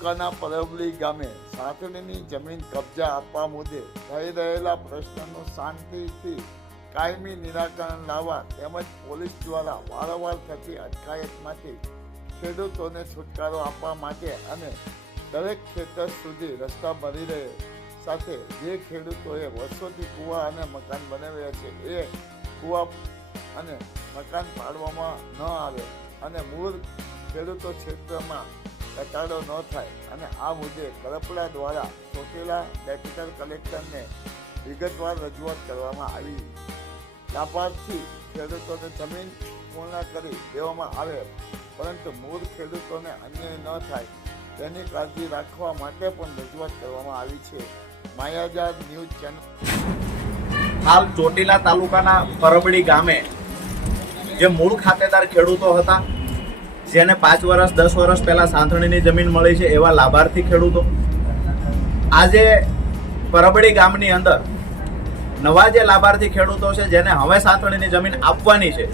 તાલુકાના પરબલી ગામે સાથળીની જમીન કબજા આપવા મુદ્દે થઈ રહેલા પ્રશ્નનું શાંતિથી કાયમી નિરાકરણ લાવવા તેમજ પોલીસ દ્વારા વારંવાર થતી અટકાયતમાંથી ખેડૂતોને છુટકારો આપવા માટે અને દરેક ખેતર સુધી રસ્તા મળી રહે સાથે જે ખેડૂતોએ વર્ષોથી કૂવા અને મકાન બનાવ્યા છે એ કૂવા અને મકાન પાડવામાં ન આવે અને મૂળ ખેડૂતો ક્ષેત્રમાં ઘટાડો ન થાય અને આ મુદ્દે કડપડા દ્વારા ચોટીલા ડેપ્યુટી કલેક્ટરને વિગતવાર રજૂઆત કરવામાં આવી. લાભાર્થી ખેડૂતોને જમીન પૂર્ણ કરી દેવામાં આવે પરંતુ મૂળ ખેડૂતોને અન્યાય ન થાય તેની કાળજી રાખવા માટે પણ રજૂઆત કરવામાં આવી છે. માયાજાર ન્યૂઝ ચેનલ. હાલ ચોટીલા તાલુકાના પરબડી ગામે જે મૂળ ખાતેદાર ખેડૂતો હતા, જેને 5 વર્ષ 10 વર્ષ પહેલા સાંથણીની જમીન મળી છે, એવા લાભાર્થી ખેડૂતો આજે પરબડી ગામની અંદર નવા જે લાભાર્થી ખેડૂતો છે જેને હવે સાંથણીની જમીન આપવાની છે,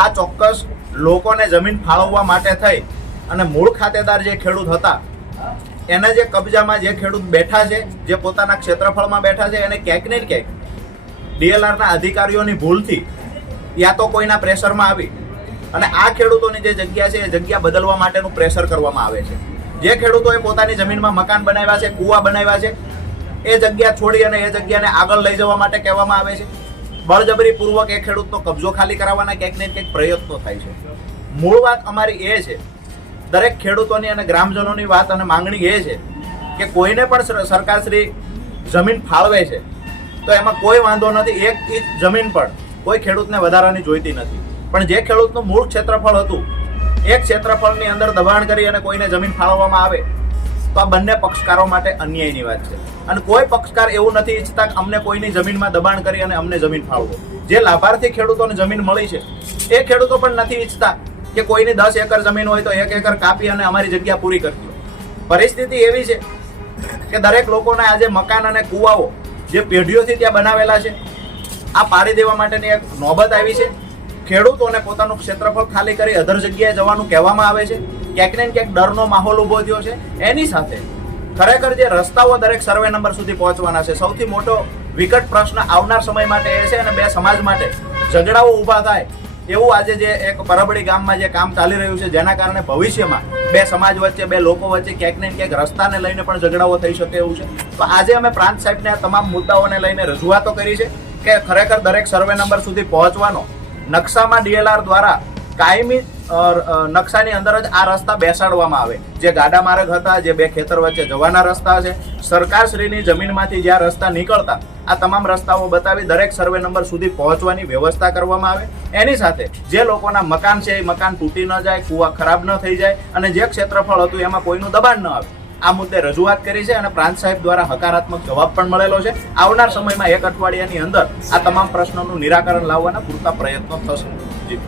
આ ચોક્કસ લોકોને જમીન ફાળવવા માટે થઈ અને મૂળ ખાતેદાર જે ખેડૂત હતા એના જે કબજામાં જે ખેડૂત બેઠા છે, જે પોતાના ક્ષેત્રફળમાં બેઠા છે, એને ક્યાંક ને ક્યાંક ડીએલઆરના અધિકારીઓની ભૂલથી યા તો કોઈના પ્રેશરમાં આવી અને આ ખેડૂતોની જે જગ્યા છે એ જગ્યા બદલવા માટેનું પ્રેશર કરવામાં આવે છે. જે ખેડૂતોએ પોતાની જમીનમાં મકાન બનાવ્યા છે, કૂવા બનાવ્યા છે, એ જગ્યા છોડી અને એ જગ્યાને આગળ લઈ જવા માટે કહેવામાં આવે છે. બળજબરીપૂર્વક એ ખેડૂતનો કબજો ખાલી કરાવવાના ક્યાંક ને ક્યાંક પ્રયત્નો થાય છે. મૂળ વાત અમારી એ છે, દરેક ખેડૂતોની અને ગ્રામજનોની વાત અને માંગણી એ છે કે કોઈને પણ સરકારશ્રી જમીન ફાળવે છે તો એમાં કોઈ વાંધો નથી, 1 ઇંચ જમીન પણ કોઈ ખેડૂતને વધારાની જોઈતી નથી. પણ જે ખેડૂતનું મૂળ ક્ષેત્રફળ હતું એ ક્ષેત્રફળની અંદર દબાણ કરી અને કોઈને જમીન ફાળવવામાં આવે તો આ બંને પક્ષકારો માટે અન્યાયની વાત છે. અને કોઈ પક્ષકાર એવું નથી ઈચ્છતા કે અમને કોઈની જમીનમાં દબાણ કરી અને અમને જમીન ફાળવો. જે લાભાર્થી ખેડૂતોને જમીન મળી છે એ ખેડૂતો પણ નથી ઈચ્છતા કે કોઈની 10 એકર જમીન હોય તો 1 એકર કાપી અને અમારી જગ્યા પૂરી કરતી હોય. પરિસ્થિતિ એવી છે કે દરેક લોકોના આજે મકાન અને કૂવાઓ જે પેઢીઓથી ત્યાં બનાવેલા છે, આ પાડી દેવા માટેની એક નોબત આવી છે. ખેડૂતોને પોતાનું ક્ષેત્રફળ ખાલી કરી અધર જગ્યાએ જવાનું કહેવામાં આવે છે. ક્યાંક ને ક્યાંક ડરનો માહોલ ઊભો થયો છે. એની સાથે ખરેખર જે રસ્તાઓ દરેક સર્વે નંબર સુધી પહોંચવાના છે, સૌથી મોટો વિકટ પ્રશ્ન આવનાર સમય માટે એ છે અને બે સમાજ માટે ઝઘડાઓ ઊભા થાય એવું આજે જે એક પરબડી ગામમાં જે કામ ચાલી રહ્યું છે, જેના કારણે ભવિષ્યમાં બે સમાજ વચ્ચે, બે લોકો વચ્ચે ક્યાંક ને ક્યાંક રસ્તાને લઈને પણ ઝઘડાઓ થઈ શકે એવું છે. તો આજે અમે પ્રાંત સાહેબને આ તમામ મુદ્દાઓને લઈને રજૂઆતો કરી છે કે ખરેખર દરેક સર્વે નંબર સુધી પહોંચવાનો નકશામાં ડીએલઆર દ્વારા કાયમી નકશાની અંદર જ આ રસ્તા બેસાડવામાં આવે. જે ગાડા માર્ગ હતા, જે બે ખેતર વચ્ચે જવાના રસ્તા છે, સરકારશ્રીની જમીનમાંથી જ્યાં રસ્તા નીકળતા આ તમામ રસ્તાઓ બતાવી દરેક સર્વે નંબર સુધી પહોંચવાની વ્યવસ્થા કરવામાં આવે. એની સાથે જે લોકોના મકાન છે એ મકાન તૂટી ન જાય, કૂવા ખરાબ ન થઈ જાય અને જે ક્ષેત્રફળ હતું એમાં કોઈનું દબાણ ન આવે. આ મુદ્દે રજૂઆત કરી છે અને પ્રાંત સાહેબ દ્વારા હકારાત્મક જવાબ પણ મળેલો છે. આવનાર સમયમાં 1 અઠવાડિયાની અંદર આ તમામ પ્રશ્નોનું નિરાકરણ લાવવાના પૂરતા પ્રયત્નો થશે. જી.